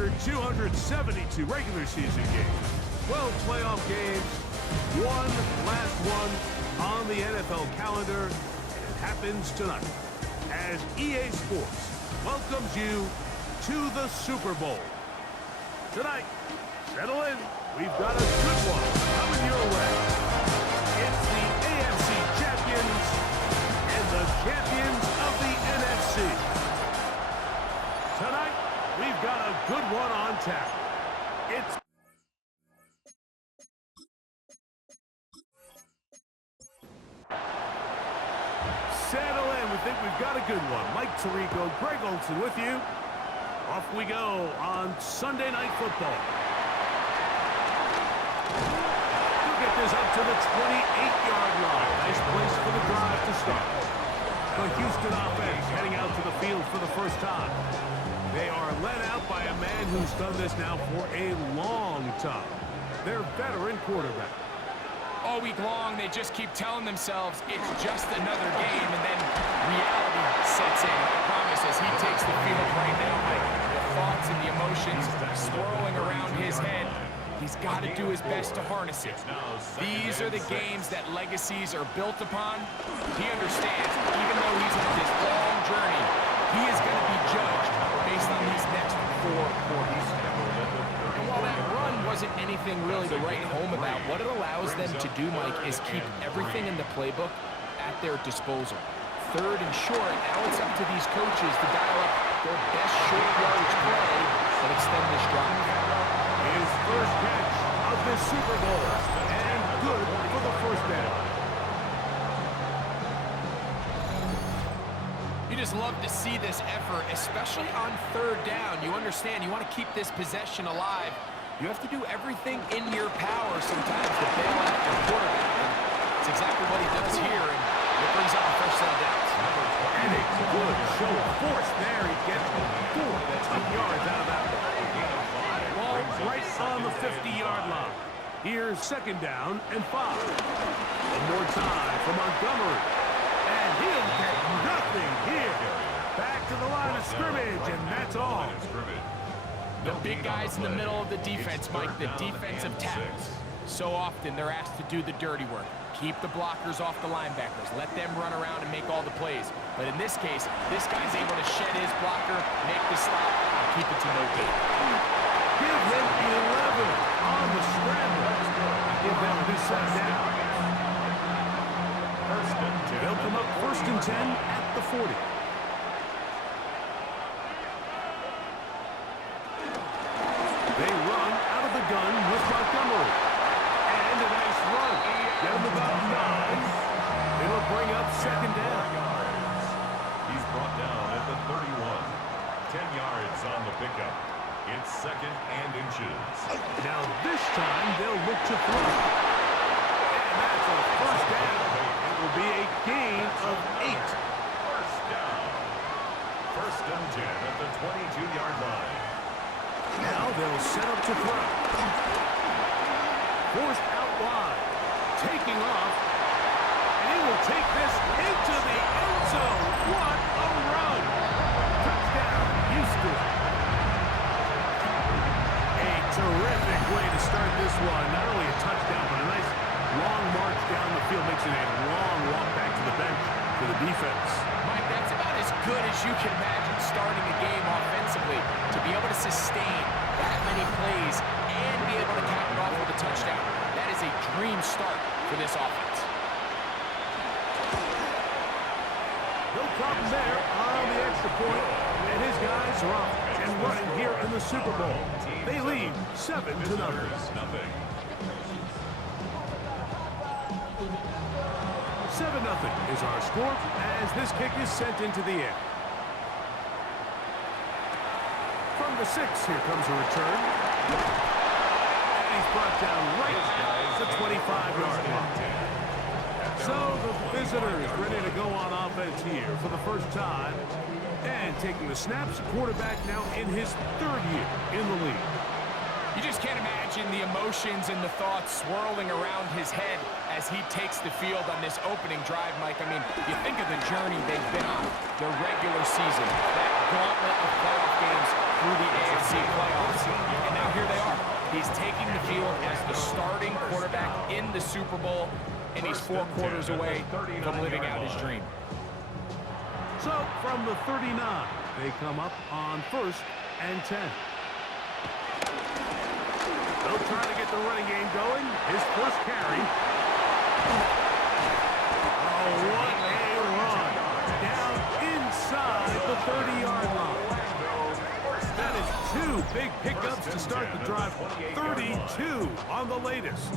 After 272 regular season games, 12 playoff games, one last one on the NFL calendar, and it happens tonight as EA Sports welcomes you to the Super Bowl. Tonight, settle in. We've got a good one coming your way. It's the AFC champions and the champions of the NFC. Tonight, we've got a good one on tap. It's settle in. We think we've got a good one. Mike Tirico, Greg Olsen with you. Off we go on Sunday Night Football. We'll get this up to the 28-yard line. Nice place for the drive to start. The Houston offense heading out to the field for the first time. They are led out by a man who's done this now for a long time. Their veteran quarterback. All week long, they just keep telling themselves it's just another game, and then reality sets in. I promise, as he takes the field right now, the thoughts and the emotions swirling around his head, he's got to do his best to harness it. These are the games that legacies are built upon. He understands, even though he's on this long journey, he is going to be judged based on these next 4 quarters. And while that run wasn't anything really to write home about, what it allows them to do, Mike, is keep everything in the playbook at their disposal. 3rd and short, now it's up to these coaches to dial up their best short yardage play and extend this drive. His first catch of this Super Bowl, and good for the first down. You just love to see this effort, especially on 3rd down. You understand, you want to keep this possession alive. You have to do everything in your power sometimes to bail out your quarterback. And it's exactly what he does here, and it brings up the first set of downs. And a good show of force there. He gets 4 tough yards out of that one. Ball right on the 50-yard line. Here's 2nd down and 5. One more time for Montgomery. And he'll get nothing here. Back to the line of scrimmage, and that's all. The big guys in the middle of the defense, Mike, the defensive tackles. So often they're asked to do the dirty work. Keep the blockers off the linebackers. Let them run around and make all the plays. But in this case, this guy's able to shed his blocker, make the stop, and keep it to no gain. Give him 11 on the scramble. Give them a good set down. They'll come up 1st and 10 at the 40. They run out of the gun with Montgomery. And a nice run. Get him about 9. It'll bring up 2nd down. He's brought down at the 31. 10 yards on the pickup. It's 2nd and inches. Now this time they'll look to throw. And that's a first down. It will be a gain of 8. First down. 1st and 10 at the 22-yard line. Now they'll set up to throw. Forced out wide. Taking off. And he will take this into the end zone. What a run. Touchdown, Houston. A terrific way to start this one. Not only a touchdown, but a nice long march down the field. Makes it a long walk back to the bench for the defense. Mike, that's about as good as you can imagine starting a game offensively. To be able to sustain that many plays and be able to cap it off with a touchdown. That is a dream start for this offense. No problem there on the extra point. And his guys are off and running here in the Super Bowl. They lead 7-0. 7-0 is our score as this kick is sent into the air. From the 6, here comes a return. And he's brought down right at the 25-yard line. So the visitors ready to go on offense here for the first time. And taking the snaps, quarterback now in his 3rd year in the league. You just can't imagine the emotions and the thoughts swirling around his head as he takes the field on this opening drive, Mike. I mean, you think of the journey they've been on, the regular season, that gauntlet of playoff games through the AFC playoffs, and now here they are. He's taking the field as the starting quarterback in the Super Bowl, and he's 4 quarters away from living out his dream. So from the 39, they come up on 1st and 10. They'll try to get the running game going. His first carry. Oh, what a run. Down inside the 30-yard line. That is 2 big pickups to start the drive. 32 on the latest.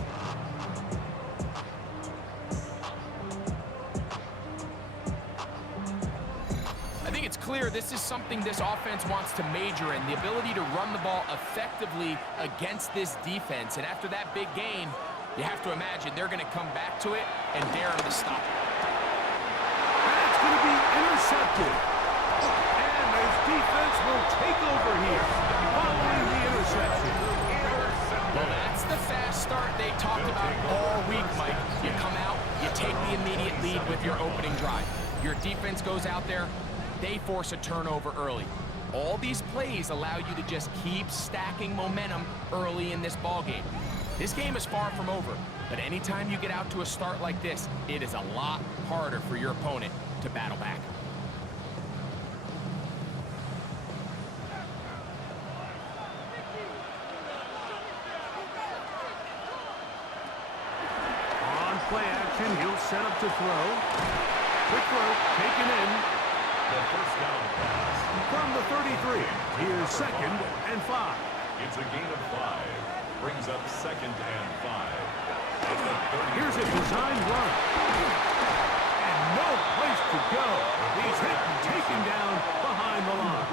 I think it's clear this is something this offense wants to major in, the ability to run the ball effectively against this defense. And after that big game, you have to imagine they're going to come back to it and dare him to stop it. That's going to be intercepted. And his defense will take over here following the interception. Well, that's the fast start they talked about all week, Mike. You come out, you take the immediate lead with your opening drive. Your defense goes out there, they force a turnover early. All these plays allow you to just keep stacking momentum early in this ball game. This game is far from over, but anytime you get out to a start like this, it is a lot harder for your opponent to battle back. On play action, he'll set up to throw. Quick throw, taken in. The first down pass. From the 33, here's 2nd and 5. It's a gain of 5. Brings up 2nd and 5. At the 30. Here's a designed run. And no place to go. He's hit and taken down behind the line.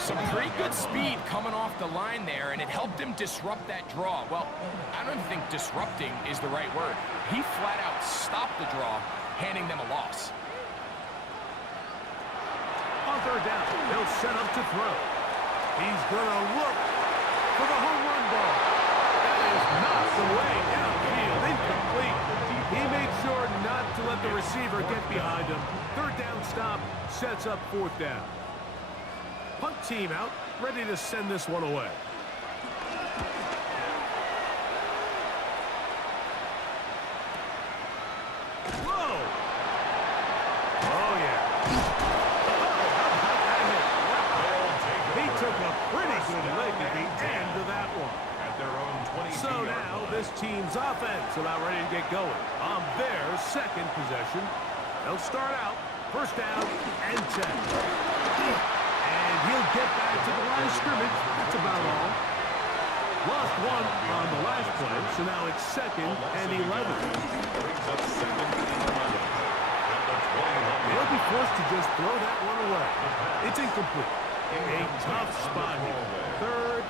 Some pretty good speed coming off the line there, and it helped him disrupt that draw. Well, I don't even think disrupting is the right word. He flat out stopped the draw, handing them a loss. On 3rd down, he'll set up to throw. He's going to look for the home run ball. That is not the way downfield. Incomplete. He made sure not to let the receiver get behind him. 3rd down stop sets up 4th down. Punt team out, ready to send this one away. Whoa! Oh, yeah. He took a pretty good leg at the end of that one. At their own 20. So now this team's offense about ready to get going on their 2nd possession. They'll start out 1st down and 10. And he'll get back to the line of scrimmage. That's about all. Lost 1 on the last play, so now it's 2nd and 11. Brings up 2nd and 11. At the 20. They'll be forced to just throw that one away. It's incomplete. A tough spot here. 3rd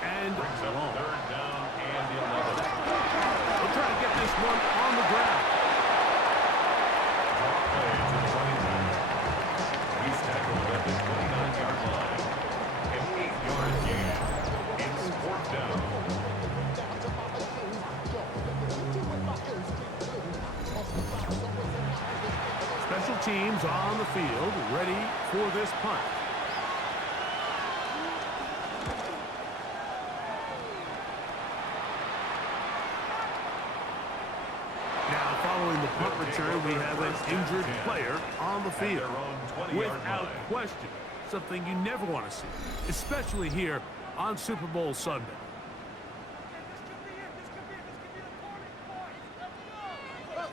and Brings up long. 3rd down and 11. They'll try to get this one on the ground. Draw play to the 29. He's tackled at the 29-yard line. An 8-yard gain. It's 4th down. Special teams on the field, ready for this punt. Now, following the punt return, we have an injured player on the field. Without question, something you never want to see, especially here on Super Bowl Sunday.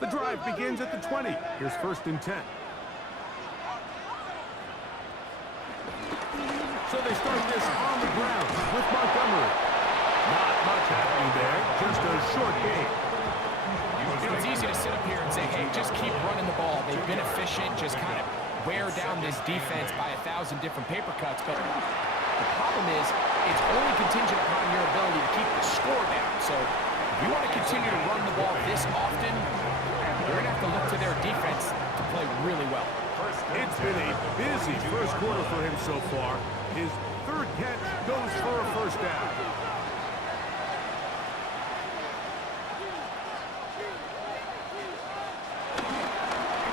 The drive begins at the 20. Here's 1st and 10. So they start this on the ground with Montgomery. Not much happening there, just a short game. You know, it's easy to sit up here and say, hey, just keep running the ball. They've been efficient, just kind of wear down this defense by 1,000 different paper cuts. But the problem is, it's only contingent upon your ability to keep the score down. So if you want to continue to run the ball this often, you're going to have to look to their defense to play really well. It's been a busy first quarter for him so far. His 3rd catch goes for a 1st down.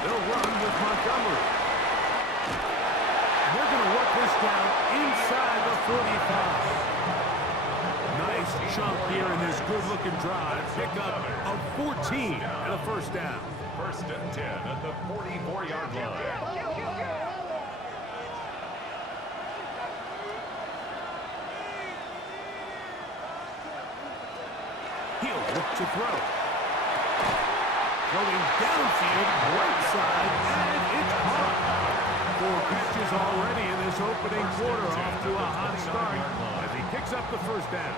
They'll run with Montgomery. And they're going to work this down inside the 45. Nice chunk here in this good-looking drive. Pickup of 14 and a first down. First and 10 at the 44-yard line. He'll look to throw. Throwing downfield, right side, and it's caught. 4 catches already in this opening quarter, off to a hot start as he picks up the first down.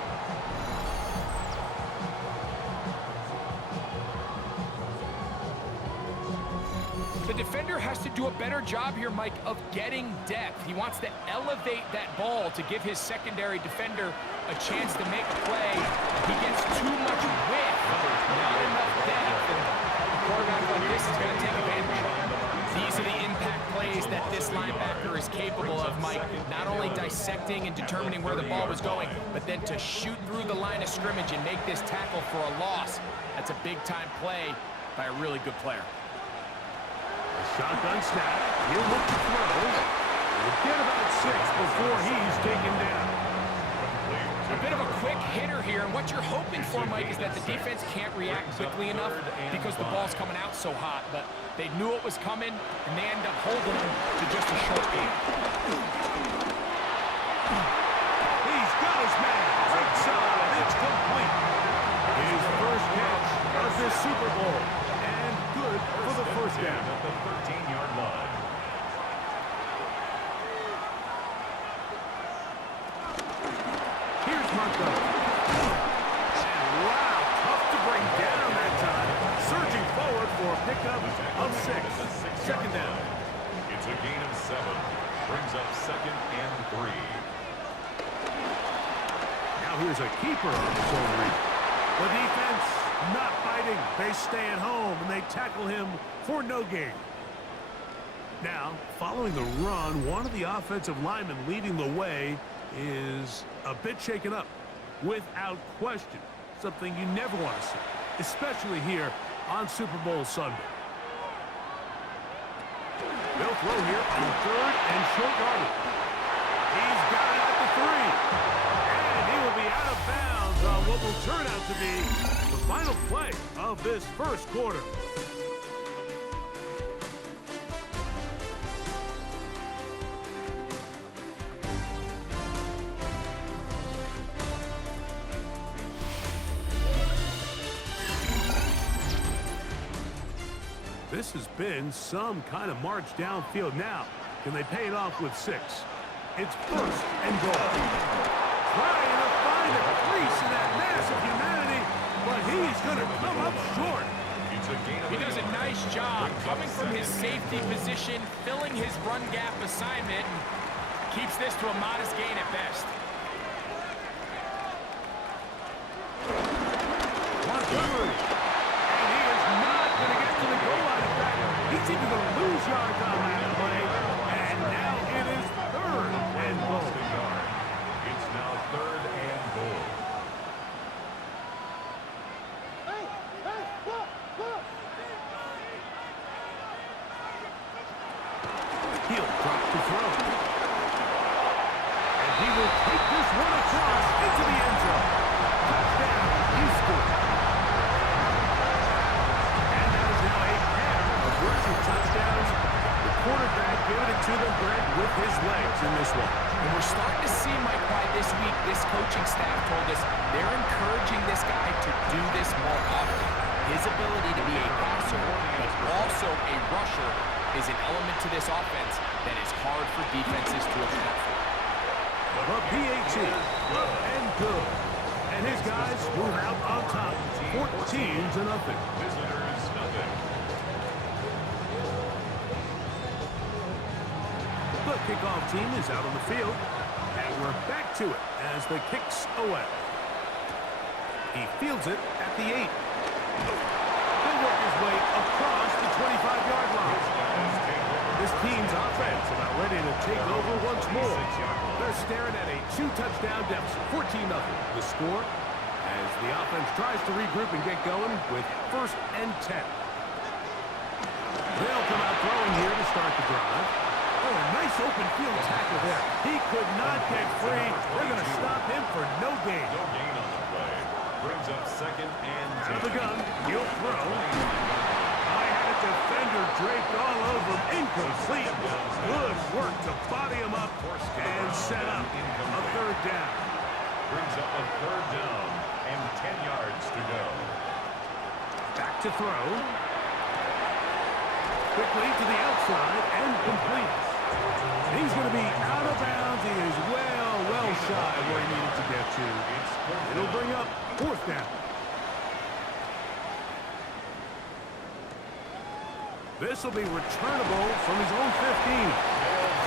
The defender has to do a better job here, Mike, of getting depth. He wants to elevate that ball to give his secondary defender a chance to make a play. He gets too much width, not enough depth. And a quarterback like this is going to take advantage. These are the impact plays that this linebacker is capable of, Mike. Not only dissecting and determining where the ball was going, but then to shoot through the line of scrimmage and make this tackle for a loss. That's a big-time play by a really good player. Shotgun snap. He'll look to throw. He'll get about 6 before he's taken down. A bit of a quick hitter here, and what you're hoping for, Mike, is that the defense can't react quickly enough because the ball's coming out so hot. But they knew it was coming, and they end up holding him to just a short game. He's got his man. Right side, and it's complete. His first catch of this Super Bowl. And good for the first down. At the 13-yard line. Here's Montgomery. And wow, tough to bring down that time. Surging forward for a pickup of 6. Second down. It's a gain of 7. Brings up 2nd and 3. Now here's a keeper on the zone read. The defense not fighting. They stay at home, and they tackle him for no gain. Now, following the run, one of the offensive linemen leading the way is a bit shaken up. Without question, something you never want to see, especially here on Super Bowl Sunday. They'll throw here on 3rd and short yardage. He's got it at the 3. And he will be out of bounds on what will turn out to be the final play of this first quarter. This has been some kind of march downfield. Now, can they pay it off with 6? It's 1st and goal. Trying to find a crease in that mass of humanity, but he's going to come up short. He does a nice job coming from his safety position, filling his run gap assignment, and keeps this to a modest gain at best. Montgomery. And he is not going to get to the goal line. In fact, he's even going to lose yards on that play. And now it is 3rd and goal. It's now 3rd and goal. He'll drop to throw. And he will take this one across into the end zone. Touchdown, Houston. And that is now a pair of rushing touchdowns. The quarterback giving it to them, Greg, with his legs in this one. And we're starting to see, Mike, why this week this coaching staff told us they're encouraging this guy to do this more often. His ability to be a passer, but also a rusher, is an element to this offense that is hard for defenses to account for. The PAT, up and good. And his guys move out on top, 14-0. Visitors, nothing. The kickoff team is out on the field, and we're back to it as the kick's away. He fields it at the 8. He'll work his way across the 25-yard line. This team's offense about ready to take over once more. They're staring at a 2-touchdown deficit, 14-0. The score as the offense tries to regroup and get going with 1st and 10. They'll come out throwing here to start the drive. Oh, a nice open field tackle there. He could not get free. They're going to stop him for no gain. No gain on the play. Brings up second and 10. Out of the gun. He'll throw. I had a defender draped all over him. Incomplete. Good work to body him up and set up a third down. Brings up a third down and 10 yards to go. Back to throw. Quickly to the outside and complete. He's going to be out of bounds. He is well shy where he needed to get to. It'll bring up fourth down. This will be returnable from his own 15.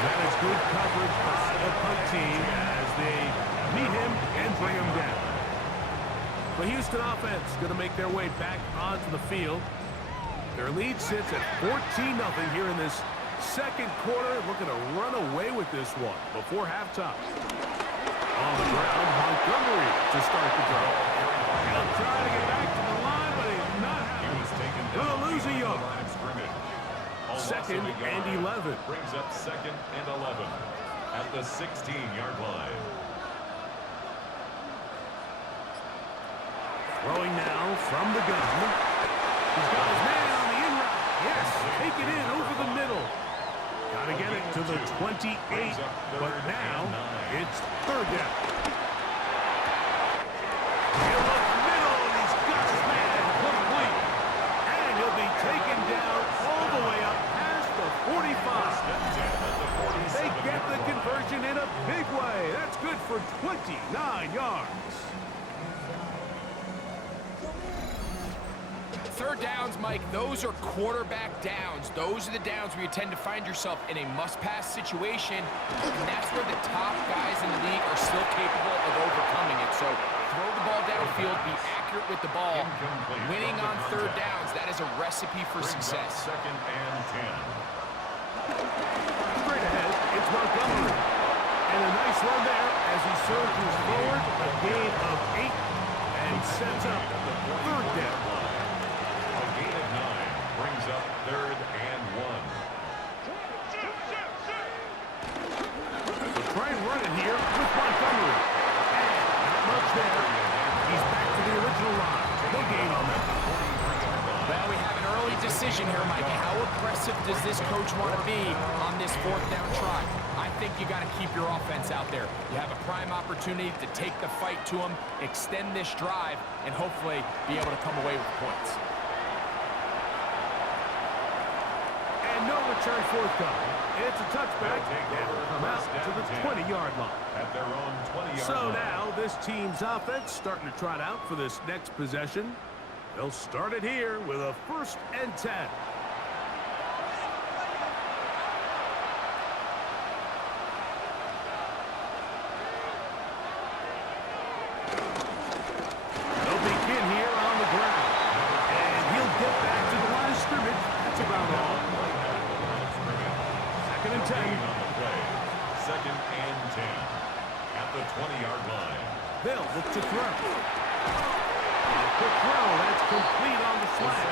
That is good coverage by the punt team as they meet him and bring him down. The Houston offense going to make their way back onto the field. Their lead sits at 14-0 here in this second quarter. Looking to run away with this one before halftime. On the ground, Montgomery to start the drive. He'll try to get back to the line, but he's not having it. He'll lose a yard. Second and 11. Brings up second and 11 at the 16-yard line. Throwing now from the gun. He's got his man on the in route. Yes, take it in over the middle. Got to get it to the 28, but now it's third down. He'll look middle, and he's got his man complete. And he'll be taken down all the way up past the 45. They get the conversion in a big way. That's good for 29 yards. Third downs, Mike, those are quarterback downs. Those are the downs where you tend to find yourself in a must-pass situation, and that's where the top guys in the league are still capable of overcoming it. So throw the ball downfield, be accurate with the ball. Winning on third downs, that is a recipe for success. Second and 10. Straight ahead, it's Montgomery. And a nice run there as he surges forward, a gain of 8, and sets up the third down. Brings up third and 1. They'll try and run it here with Montgomery. And not much there. He's back to the original line. No gain on that. Well, we have an early decision here, Mike. How aggressive does this coach want to be on this fourth down try? I think you got to keep your offense out there. You have a prime opportunity to take the fight to him, extend this drive, and hopefully be able to come away with points. No return forthcoming. It's a touchback. And come out to the 20-yard line. At their own 20-yard line. So now this team's offense starting to trot out for this next possession. They'll start it here with a 1st and 10. They'll begin here on the ground. And he'll get back to the line of scrimmage. That's about all. Second and 10. Second and 10 at the 20-yard line. They'll look to throw. A quick throw. That's complete on the slant.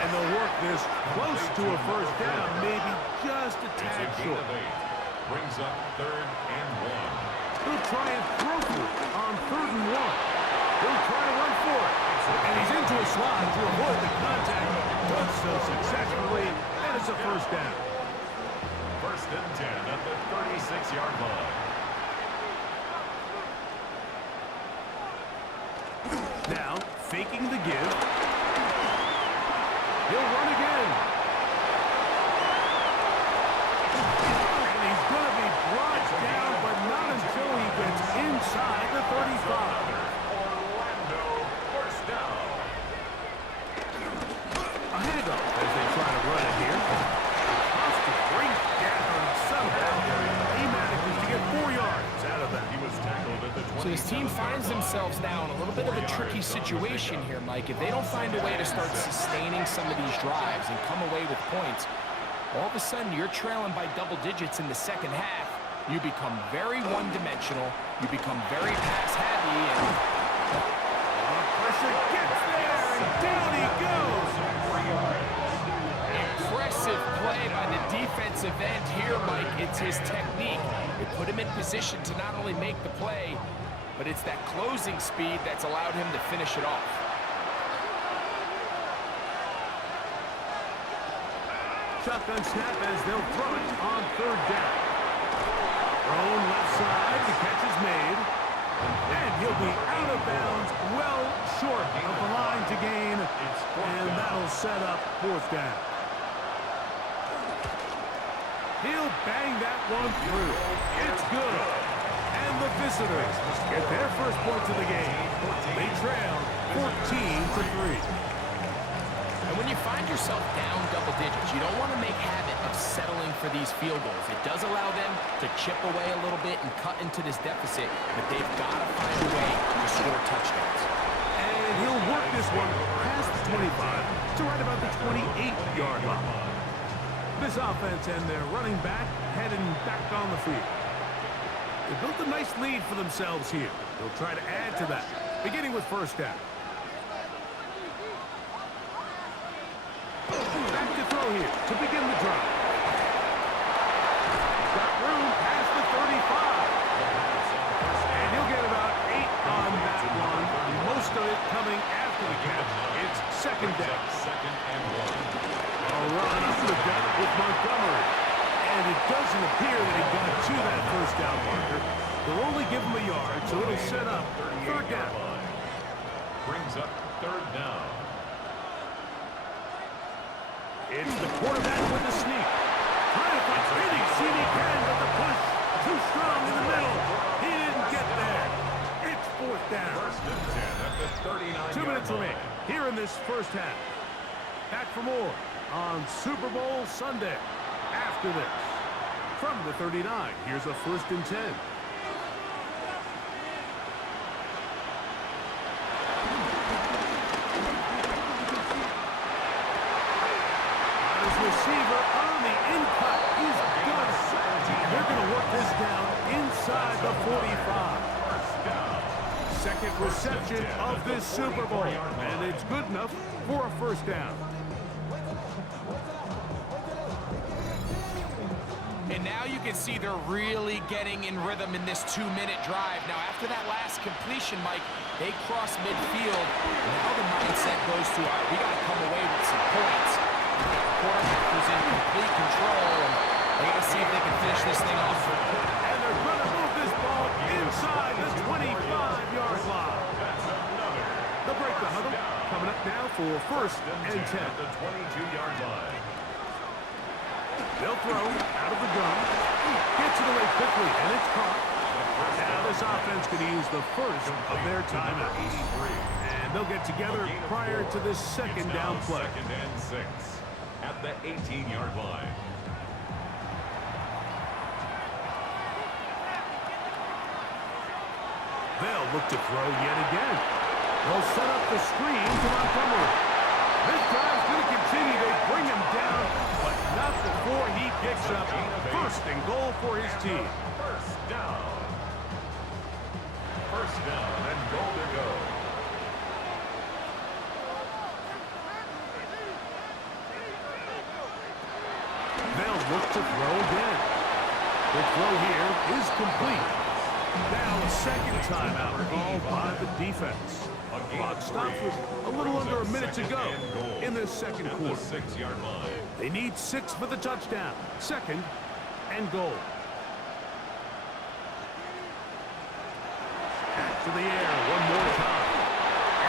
And they'll work this close to a first down, maybe just a tad short. Brings up third and 1. He'll try and throw for it on third and 1. He'll try to run for it. And he's into a slot to avoid the contact. Does so successfully. And it's a first down. First and 10 at the 36-yard line. Now, faking the give. He'll run again. And he's going to be brought down, but not until he gets inside the 35. Orlando, first down. A handoff as they try to run it here. Tough to bring down somehow. He manages to get 4 yards out of that. He was tackled at the 20. So this team finds themselves now in a little bit of a tricky situation here, Mike. If they don't find a way to start sustaining some of these drives and come away with points, all of a sudden you're trailing by double digits in the second half. You become very one-dimensional. You become very pass-heavy, and Pressure gets there, and down he goes. impressive play by the defensive end here, Mike. his technique. It put him in position to not only make the play, but it's that closing speed that's allowed him to finish it off. Shotgun snap as they'll throw it on third down. Thrown left side, the catch is made. And he'll be out of bounds, well short of the line to gain. And that'll set up fourth down. He'll bang that one through. It's good. And the visitors get their first points of the game. They trail 14-3. And when you find yourself down double digits, you don't want to make habit of settling for these field goals. It does allow them to chip away a little bit and cut into this deficit, but they've got to find a way to score touchdowns. And he'll work this one past the 25 to right about the 28-yard line. This offense and their running back heading back on the field. They built a nice lead for themselves here. They'll try to add to that, beginning with first down. Back to throw here to begin the drive. He's got room past the 35. And he'll get about 8 on that one. Most of it coming after the catch. It's second down. Second and 1. A run up the gut with Montgomery. And it doesn't appear that he got to that first down marker. They'll only give him a yard, so it'll set up third down. Brings up third down. It's the quarterback with the sneak. Trying to find any seat he can, but the push too strong in the middle. He didn't get there. It's fourth down. First and 10 at the 39-yard 2 minutes line. remaining here in this first half. Back for more on Super Bowl Sunday. After this, from the 39, here's a first and 10. Receiver on the in-cut. He's good. They're going to work this down inside the 45. Second reception of this Super Bowl. And it's good enough for a first down. And now you can see they're really getting in rhythm in this 2-minute drive. Now, after that last completion, Mike, they cross midfield. Now the mindset goes to, all right, we got to come away with some points. Quarterback who's in complete control, and they got to see if they can finish this thing off. And they're going to move this ball inside the 25-yard line. They'll break the huddle. Coming up now for first and 10. At the 22-yard line. They'll throw out of the gun. Gets it away quickly, and it's caught. Now this offense could use the first of their timeouts. And they'll get together prior to this second down play. Second and 6 at the 18-yard line. They'll look to throw yet again. They'll set up the screen to Montgomery. This drive's going to continue. They bring him down, but not before he picks up first and goal for his team. First down. First down and goal to go. They'll look to throw again. The throw here is complete. Now a second timeout called by the defense. Clock stops with a little under a minute to go in this second quarter. 6-yard line. They need 6 for the touchdown. Second and goal. Back to the air one more time.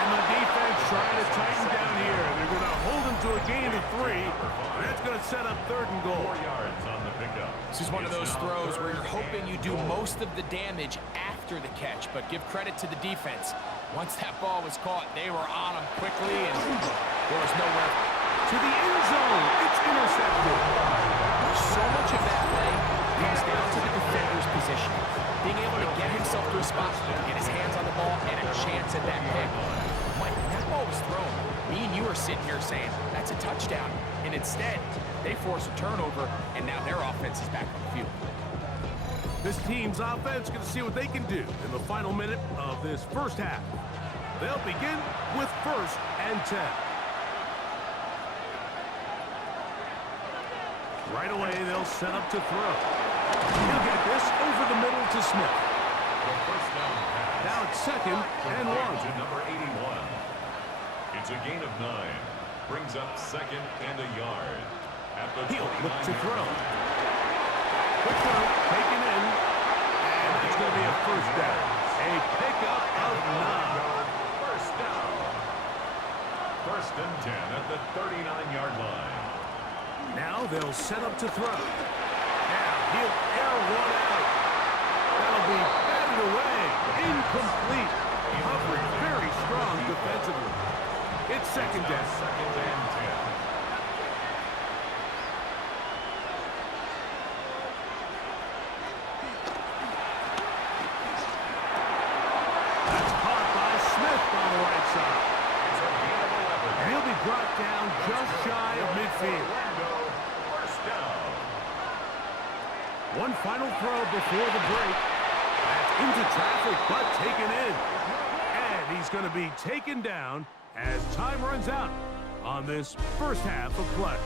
And the defense trying to tighten down here. They're going to hold him to a gain of 3. And that's going to set up third and goal. 4 yards on the pickup. This is one of those throws where you're hoping you do most of the damage after the catch, but give credit to the defense. Once that ball was caught, they were on him quickly, and there was nowhere. To the end zone. It's intercepted. So much of that play comes down to the defender's position. Being able to get himself to a spot to get his hands on the ball and a chance at that pick. Mike, when that ball was thrown, me and you are sitting here saying, that's a touchdown. And instead, they force a turnover, and now their offense is back on the field. This team's offense going to see what they can do in the final minute of this first half. They'll begin with first and 10. Right away, they'll set up to throw. He'll get this over the middle to Smith. The first down pass. Now it's second and one. To number 81. It's a gain of 9. Brings up second and a yard. At the He'll look to 29-yard throw. line. Quick throw, taken in. And it's going to be a first down. A pickup of 9. First down. First and 10 at the 39-yard line. Now they'll set up to throw. Now he'll air one out. That'll be batted away. Incomplete. Coverage very strong defensively. It's second down. Second and 10. That's caught by Smith on the right side. It's a gain of 11. And he'll be brought down just shy of midfield. Orlando, first down. One final throw before the break. That's into traffic, but taken in. And he's going to be taken down as time runs out on this first half of play.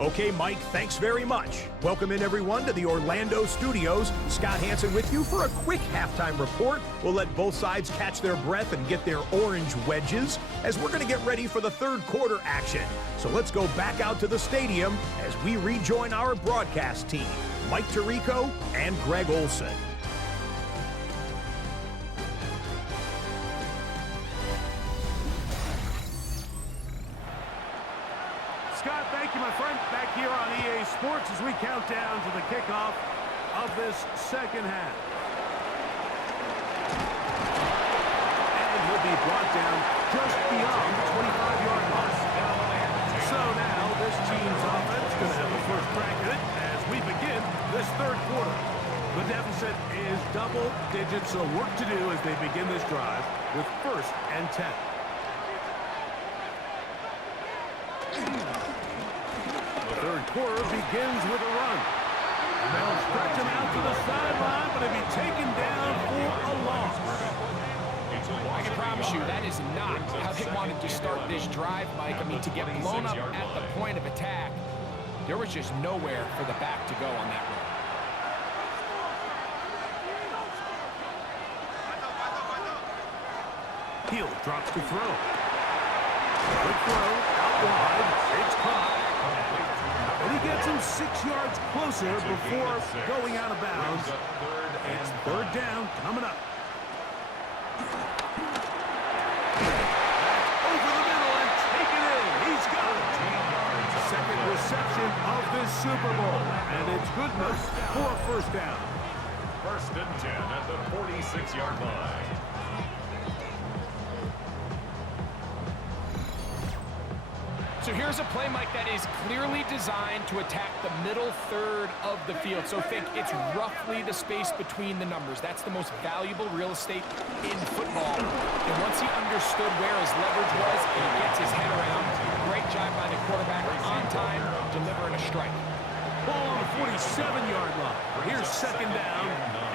Okay, Mike, thanks very much. Welcome in, everyone, to the Orlando studios. Scott Hansen with you for a quick halftime report. We'll let both sides catch their breath and get their orange wedges as we're going to get ready for the third quarter action. So let's go back out to the stadium as we rejoin our broadcast team, Mike Tirico and Greg Olson. Scott, thank you, my friend. Back here on EA Sports as we count down to the kickoff of this second half. And he'll be brought down just beyond the 25-yard line. So now this team's offense is going to have the first crack at it as we begin this third quarter. The deficit is double digits, so work to do as they begin this drive with first and 10. Third quarter begins with a run. And they'll stretch him out to the sideline, but he'll be taken down for a loss. I can promise you that is not how they wanted to start this drive, Mike. I mean, to get blown up at the point of attack, there was just nowhere for the back to go on that run. Hill drops to throw. Good throw, out wide, it's caught. And he gets him 6 yards closer before going out of bounds. It's third down coming up. That's over the middle and taken in. He's got it. Second reception of this Super Bowl. And it's good enough for a first down. First and 10 at the 46-yard line. So here's a play, Mike, that is clearly designed to attack the middle third of the field. So think it's roughly the space between the numbers. That's the most valuable real estate in football. And once he understood where his leverage was and he gets his head around, great job by the quarterback on time, delivering a strike. Ball on the 47-yard line. Here's second down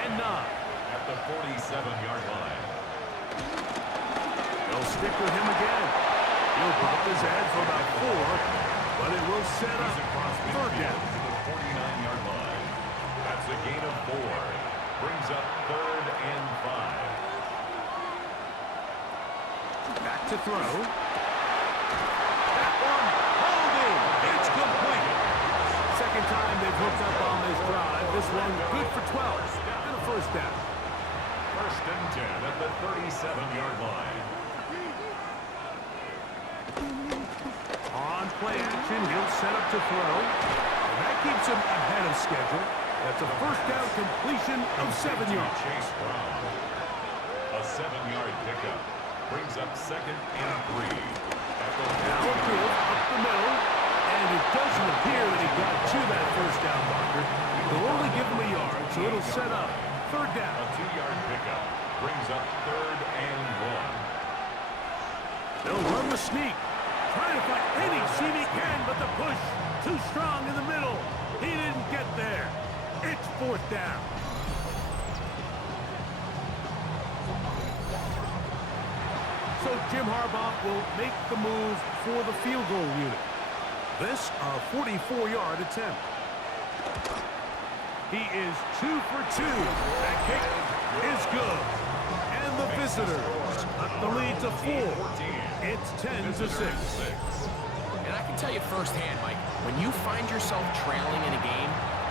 and 9. At the 47-yard line. They'll stick with him again. He'll pop his head for about 4, but it will set up third down. To the 49-yard line. That's a gain of 4. Brings up third and 5. Back to throw. That one, holding. It's complete. Second time they've hooked up on this drive. This one good for 12 and a first down. First and 10 at the 37-yard line. On play action, he'll set up to throw. And that keeps him ahead of schedule. That's a first down completion of 7 yards. Chase Brown. A 7-yard pickup. Brings up second and 3. Now a give up the middle. And it doesn't appear that he got to that first down marker. They'll only give him a yard, so it'll set up third down. A 2-yard pickup. Brings up third and 1. They'll run the sneak. Trying to find any seam he can, but the push too strong in the middle. He didn't get there. It's fourth down. So Jim Harbaugh will make the move for the field goal unit. This a 44-yard attempt. He is 2 for 2. That kick is good. And the visitors cut the lead to 4. It's 10 to 6. And I can tell you firsthand, Mike, when you find yourself trailing in a game,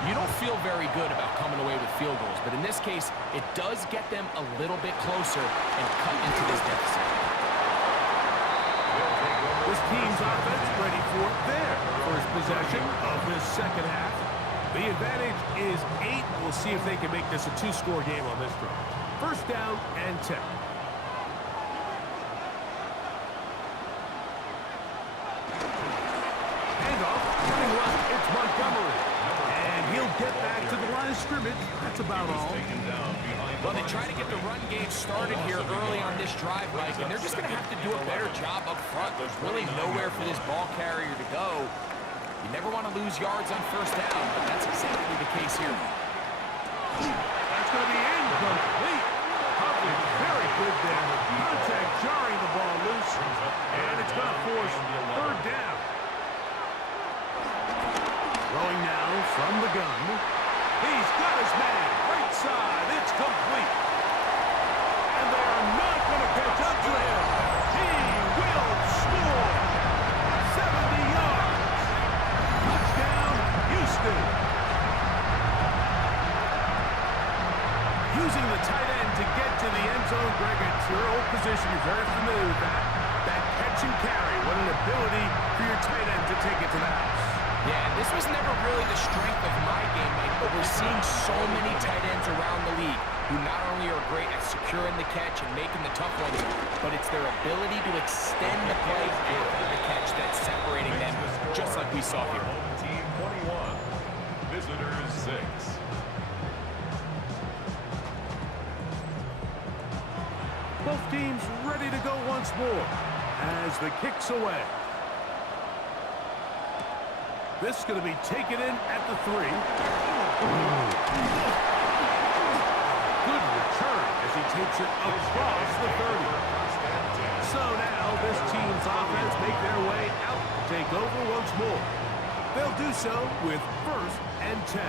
you don't feel very good about coming away with field goals. But in this case, it does get them a little bit closer and cut into this deficit. This team's offense ready for their first possession of this second half. The advantage is 8. We'll see if they can make this a 2-score game on this drive. First down and 10. Handoff, running left, it's Montgomery. And he'll get back to the line of scrimmage. That's about all. Well, they try to get the run game started here early on this drive, Mike, and they're just going to have to do a better job up front. There's really nowhere for this ball carrier to go. You never want to lose yards on first down, but that's exactly the case here. That's going to be incomplete. Coverage very good there. Contact jarring the ball loose, and it's going to force third down. Throwing now from the gun. He's got his man. Right side. It's complete. And they are not going to catch up to him. He will score. 70 yards. Touchdown, Houston. Using the tight end to get to the end zone, Greg, it's your old position. You're very familiar with that. That catch and carry. What an ability for your tight end to take it to the house. Yeah, this was never really the strength of my game, Mike, but we're seeing so many tight ends around the league who not only are great at securing the catch and making the tough ones, but it's their ability to extend the play after the catch that's separating them, just like we saw here. Team 21, visitors 6. Both teams ready to go once more as the kick's away. This is going to be taken in at the 3. Good return as he takes it across the 30. So now this team's offense make their way out to take over once more. They'll do so with 1st and 10.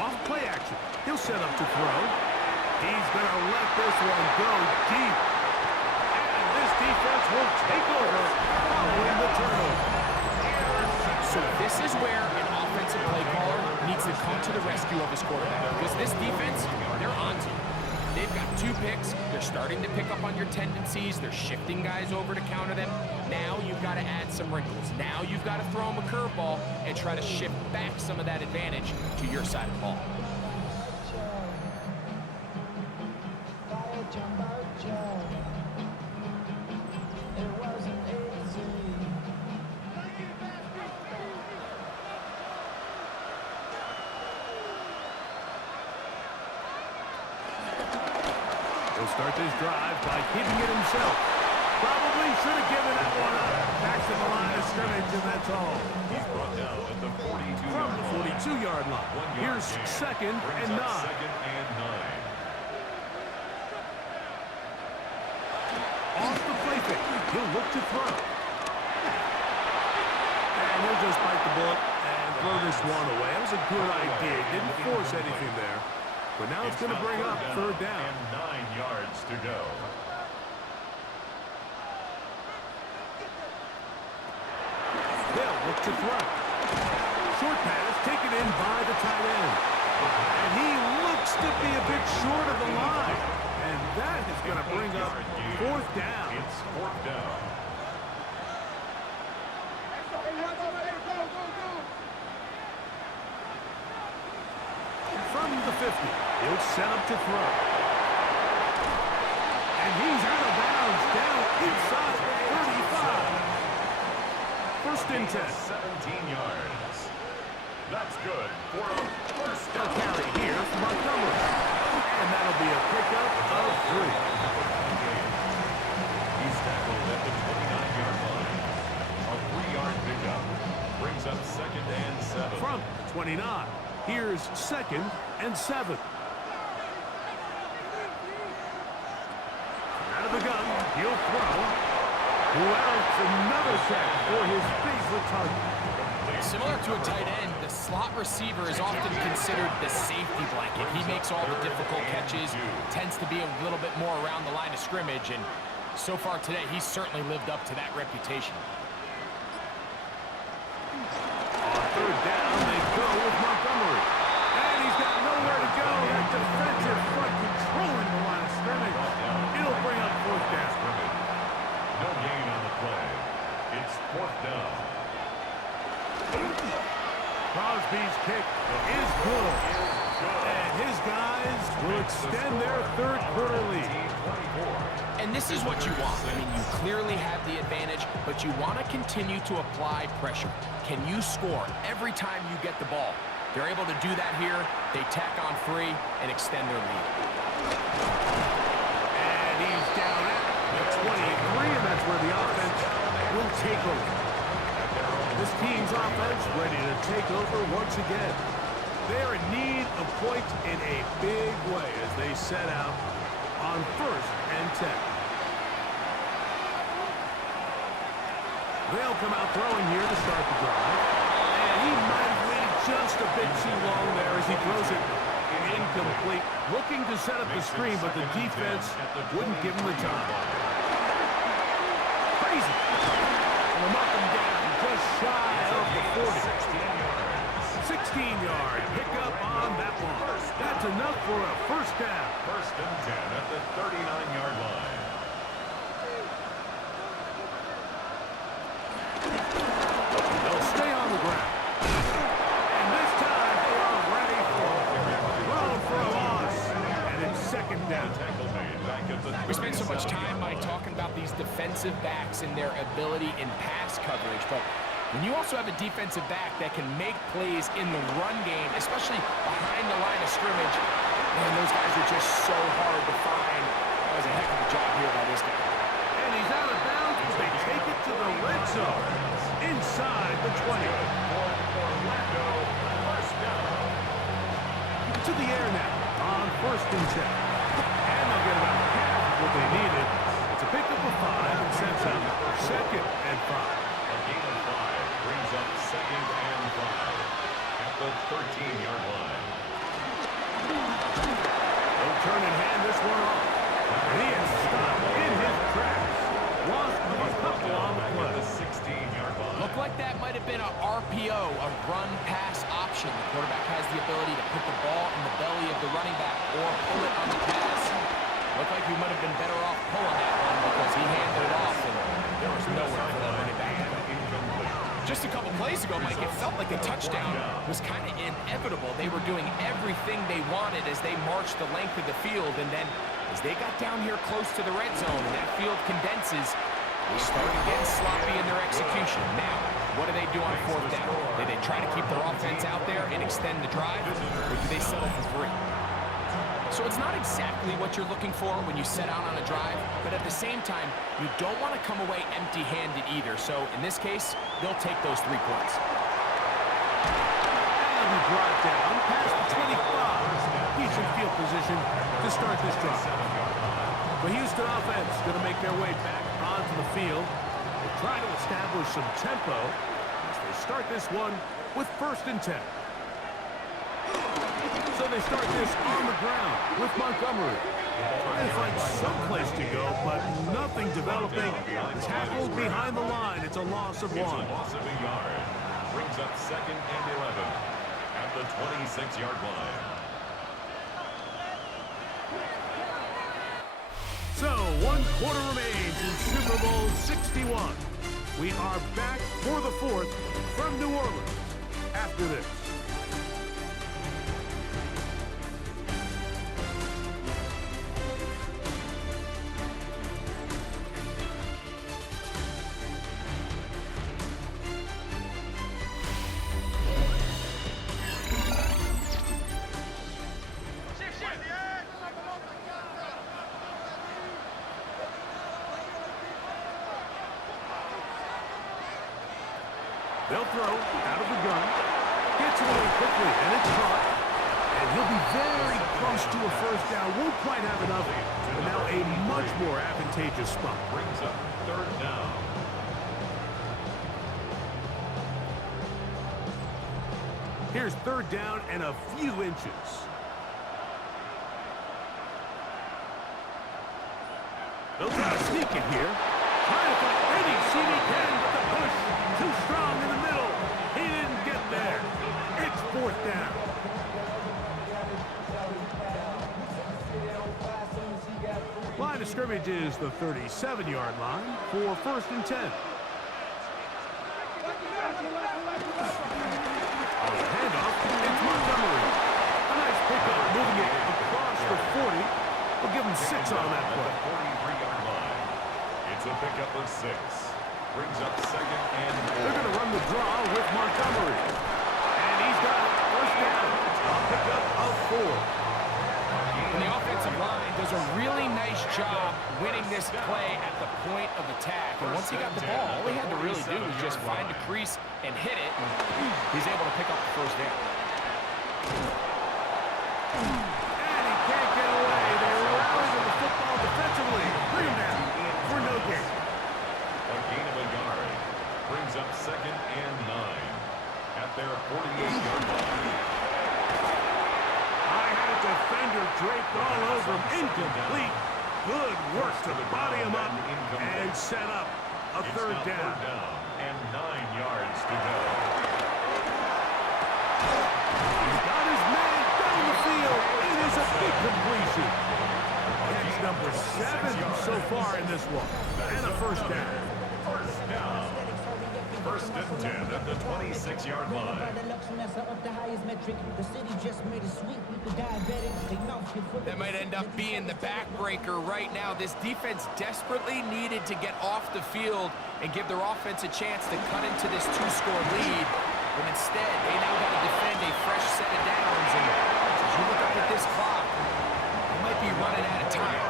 Off play action. He'll set up to throw. He's going to let this one go deep. And this defense will take over following the turnover. So this is where an offensive play caller needs to come to the rescue of his quarterback. Because this defense, they're on to you. They've got 2 picks. They're starting to pick up on your tendencies. They're shifting guys over to counter them. Now you've got to add some wrinkles. Now you've got to throw them a curveball and try to shift back some of that advantage to your side of the ball. He'll start this drive by keeping it himself. Probably should have given that one up. Back to the line of scrimmage, and that's all. He's brought down at the 42-yard From the 42-yard line. Here's 2nd and 9. 2nd and 9. Off the play fake. He'll look to throw. And he'll just bite the bullet and throw this one away. That was a good idea. Didn't force anything there. But now it's going to bring up 3rd down. And 9 yards to go. They'll look to throw. Short pass taken in by the tight end. And he looks to be a bit short of the line. And that is going to bring up 4th down. It's 4th down. From the 50, he'll set up to throw. And he's out of bounds down inside the 35. 1st and 10. 17 yards. That's good for a first They'll down. carry here from Montgomery. And that'll be a pickup of 3. He's tackled at the 29-yard line. A 3-yard pickup brings up 2nd and 7. From the 29, here's 2nd and 7. Out of the gun, He'll throw. Well, it's another sack for his favorite target. Similar to a tight end, the slot receiver is often considered the safety blanket. He makes all the difficult catches, tends to be a little bit more around the line of scrimmage, and so far today, he's certainly lived up to that reputation. On third down, they go with Montgomery. And he's got nowhere to go. That defensive front controlling the line of scrimmage. It'll bring up fourth down. No gain on the play. It's fourth down. Crosby's kick is good. And his guys will extend their third quarter lead. And this is what you want. I mean, you clearly have the advantage, but you want to continue to apply pressure. Can you score every time you get the ball? They're able to do that here. They tack on 3 and extend their lead. And he's down at the 23, and that's where the offense will take over. This team's offense ready to take over once again. They're in need of points in a big way as they set out on 1st and 10. They'll come out throwing here to start the drive. And he might have waited just a bit too long there as he throws it incomplete. Looking to set up the screen, but the defense wouldn't give him the time. Crazy. And they'll knock him down just shy of the 40. 16-yard pickup on that one. That's enough for a first down. 1st and 10 at the 39-yard line. They'll stay on the ground. And this time they are ready for thrown for a loss. And it's 2nd down. We spend so much time, Mike, talking about these defensive backs and their ability in pass coverage, but when you also have a defensive back that can make plays in the run game, especially behind the line of scrimmage, man, those guys are just so hard to find. That was a heck of a job here by this guy. And he's out of bounds, but they take it to the red zone. Inside the 20. To the air now on 1st and 10. And they'll get about half of what they needed. It's a pickup of 5 and sets up 2nd and 5. A gain of 5 brings up 2nd and 5 at the 13-yard line. They'll turn and hand this one off. And he is stopped in his tracks. Loss of a couple on the play. The 16-yard line. Looked like that might have been a RPO, a run-pass option. The quarterback has the ability to put the ball in the belly of the running back or pull it on the pass. Looked like he might have been better off pulling that one because he handed it off and there was nowhere for that running back to go. Just a couple plays ago, Mike, it felt like a touchdown was kind of inevitable. They were doing everything they wanted as they marched the length of the field, and then as they got down here close to the red zone and that field condenses, they start again sloppy in their execution. Now, what do they do on 4th down? Do they try to keep their offense out there and extend the drive, or do they settle for 3? So it's not exactly what you're looking for when you set out on a drive, but at the same time, you don't want to come away empty-handed either. So in this case, they'll take those 3 points. And he brought down past the 25. Decent field position to start this drive. The Houston offense going to make their way back onto the field. They try to establish some tempo as they start this one with 1st and 10. So they start this on the ground with Montgomery. Trying to find some place to go, but nothing developing. Tackled behind the line. It's a loss of 1. It's a loss of a yard. Brings up 2nd and 11 at the 26-yard line. So 1 quarter remains in Super Bowl 61. We are back for the 4th from New Orleans after this. They'll throw out of the gun. Gets it away quickly, and it's caught. And he'll be very close to a first down. Won't quite have enough, but now a much more advantageous spot. Brings up third down. Here's third down and a few inches. They'll try to sneak it here. Trying to find any seam he can, but the push too strong in the middle. He didn't get there. It's fourth down. Line of scrimmage is the 37-yard line for first and 10. On the handoff, it's Montgomery. A nice pickup, moving it across the 40. We'll give him 6 on that play. 43-yard line. It's a pickup of 6. Brings up second and 4. They're going to run the draw with Montgomery. And he's got it. First down. A pickup of 4. And the offensive line does a really nice job winning this play at the point of attack. And once he got the ball, all he had to really do was just find a crease and hit it. And he's able to pick up the first down. And he can't get away. They rally to the football defensively. Bring him down for no gain. A gain of a yard. Brings up second and 9 at their 48-yard line. Defender draped all over him. Incomplete. Good work to body him up and set up a third down. And 9 yards to go. He's got his man down the field. It is a big completion. Catch number 7 so far in this one. And a first down. First down. First and 10 at the 26-yard line. That might end up being the backbreaker right now. This defense desperately needed to get off the field and give their offense a chance to cut into this 2-score lead. But instead, they now got to defend a fresh set of downs. And as you look up at this clock, they might be running out of time.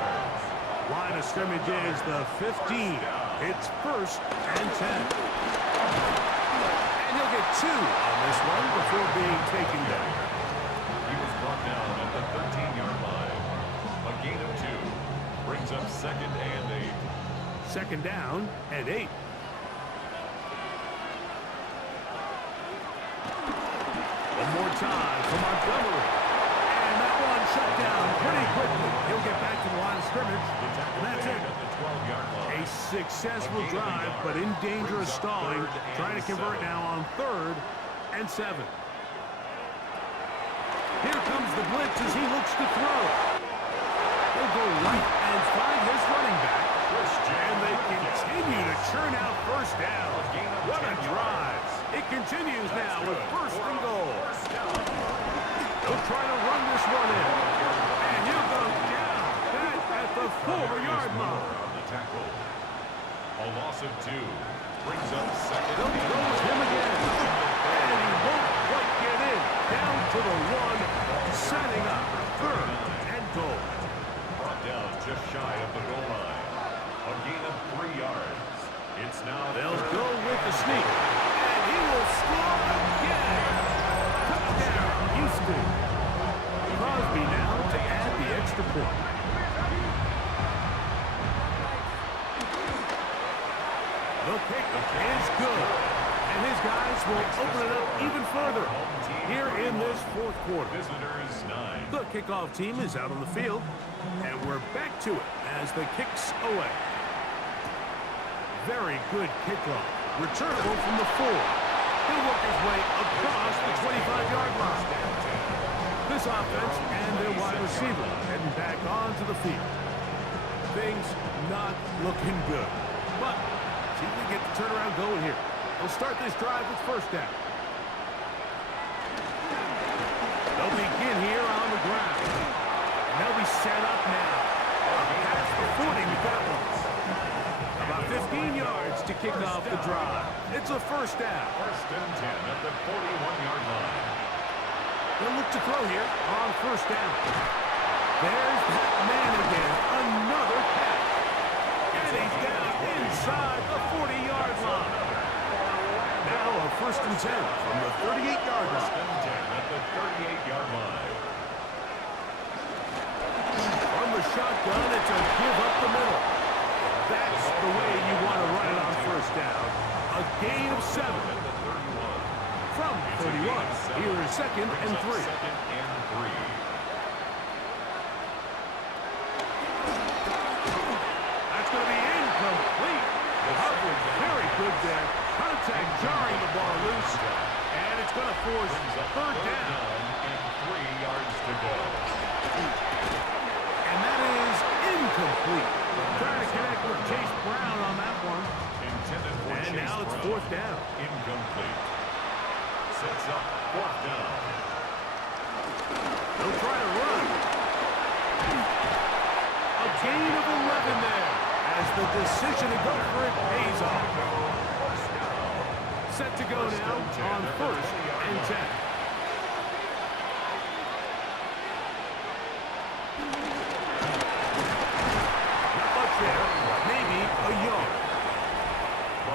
Line of scrimmage is the 15. It's first and 10. And he'll get 2 on this one before being taken down. He was brought down at the 13-yard line. A gain of 2. Brings up second and 8. Second down and 8. One more time for Montgomery. And that one shut down pretty quickly. He'll get back to the line of scrimmage. And that's it. A successful drive, but in danger of stalling. Trying to convert now on 3rd and 7. Here comes the blitz as he looks to throw. He'll go right and find his running back. And they continue to churn out first down. What a drive. It continues now with first and goal. They'll try to run this one in. And he'll go down back at the 4-yard line. A loss of 2. Brings up second. They'll go with him again. And he won't quite get in. Down to the 1. Setting up 3rd and goal. Brought down just shy of the goal line. A gain of 3 yards. It's now they'll go with the sneak. And he will score again. Touchdown, Houston. Crosby now to add the extra point. The kick is good. And his guys will open it up even further here in this 4th quarter. Visitors 9. The kickoff team is out on the field. And we're back to it as the kick's away. Very good kickoff. Returnable from the 4. He'll work his way across the 25-yard line. This offense and their wide receiver heading back onto the field. Things not looking good. But see if we get the turnaround going here. They'll start this drive with first down. They'll begin here on the ground. And they'll be set up now. Up past the 40 with that one. About 15 yards to kick off the drive. It's a first down. First and 10 at the 41-yard line. They'll look to throw here on first down. There's that man again. Another catch. And he's down inside the 40-yard line. Now a first and 10 from the 38-yard line. First and 10 at the 38-yard line. first down. A gain of 7. From 31, here is 2nd and 3. That's going to be incomplete. The hub was very good there. Contact jarring the ball loose. And it's going to force 3rd down. And 3 yards to go. And that is incomplete. Trying to connect with Chase Brown on that one. Intended for And Chase now it's Brown. 4th down. Incomplete. Sets up 4th down. They'll try to run. A gain of 11 there as the decision to go for it pays off. Set to go now on 1st and 10. Not much there. Maybe a yard.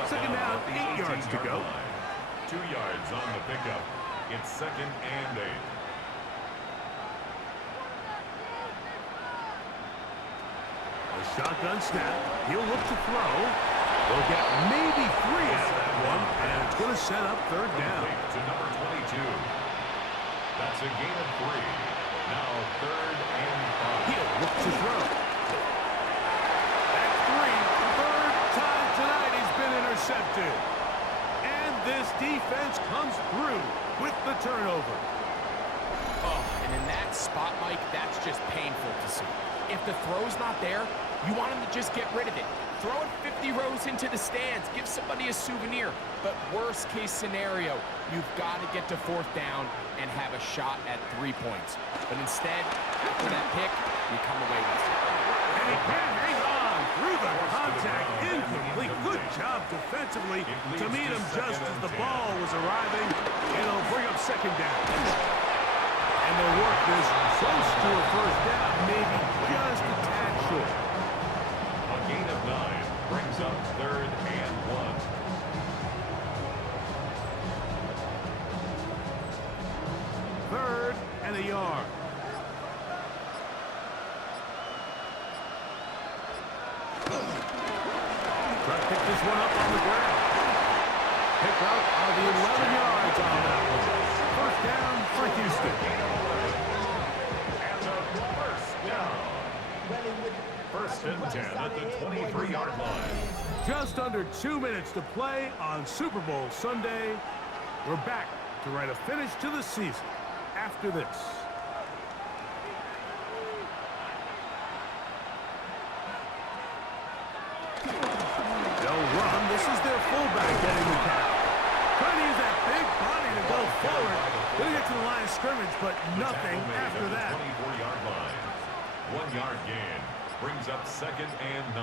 2nd down, 8 yards to go. 2 yards on the pickup. It's 2nd and 8. A shotgun snap. He'll look to throw. They'll get maybe 3 out of that one, and it's going to set up 3rd down. To number 22. That's a gain of 3. Now 3rd and 5. He'll look to throw. That's 3. 3rd time tonight he's been intercepted. And this defense comes through with the turnover. Oh, and in that spot, Mike, that's just painful to see. If the throw's not there, you want him to just get rid of it. Throw it 50 rows into the stands. Give somebody a souvenir. But worst case scenario, you've got to get to 4th down and have a shot at 3 points. But instead, after that pick, you come away with it. And he can't hang on through the contact. Incomplete. Good job defensively to meet him just as the ball was arriving. It'll bring up 2nd down. And they'll work this close to a 1st down, maybe just a tad short. A gain of 9 brings up 3rd and 1. Third and a yard. Try to pick this one up on the ground. Pick up on the 11 yards on that one. 1st down for Houston. And a 1st down. 1st and 10 at the 23-yard line. Just under 2 minutes to play on Super Bowl Sunday. We're back to write a finish to the season after this. They'll run. This is their fullback getting the tackle. Trying to use that big body to go forward. Going to get to the line of scrimmage, but nothing after that. 24-yard line. 1 yard gain brings up 2nd and 9.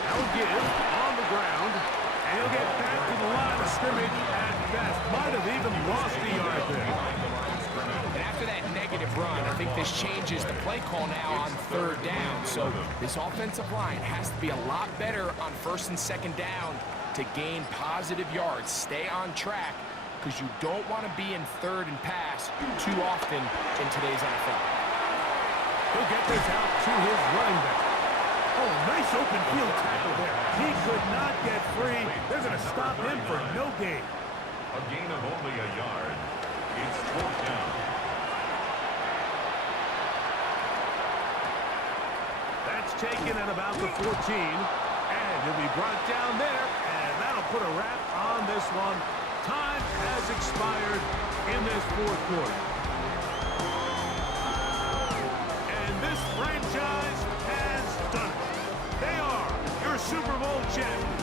That'll give on the ground, and he'll get back to the line of scrimmage at best. Might have even lost a yard there. And after that negative run, I think this changes the play call now on 3rd down. So this offensive line has to be a lot better on 1st and 2nd down to gain positive yards. Stay on track, because you don't want to be in 3rd and pass too often in today's NFL. He'll get this out to his running back. Oh, nice open field tackle there. He could not get free. They're going to stop him for no gain. A gain of only a yard. It's 4th down. That's taken at about the 14. And he'll be brought down there. And that'll put a wrap on this one. Time has expired in this 4th quarter. And this franchise has done it. They are your Super Bowl champions.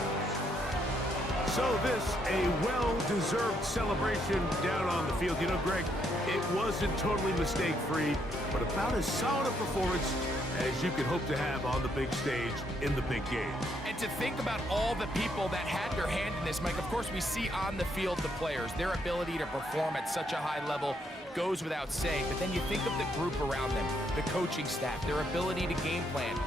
So this, a well-deserved celebration down on the field. You know, Greg, it wasn't totally mistake-free, but about as solid a performance as you could hope to have on the big stage in the big game. And to think about all the people that had their hand in this, Mike, of course we see on the field the players, their ability to perform at such a high level goes without saying, but then you think of the group around them, the coaching staff, their ability to game plan,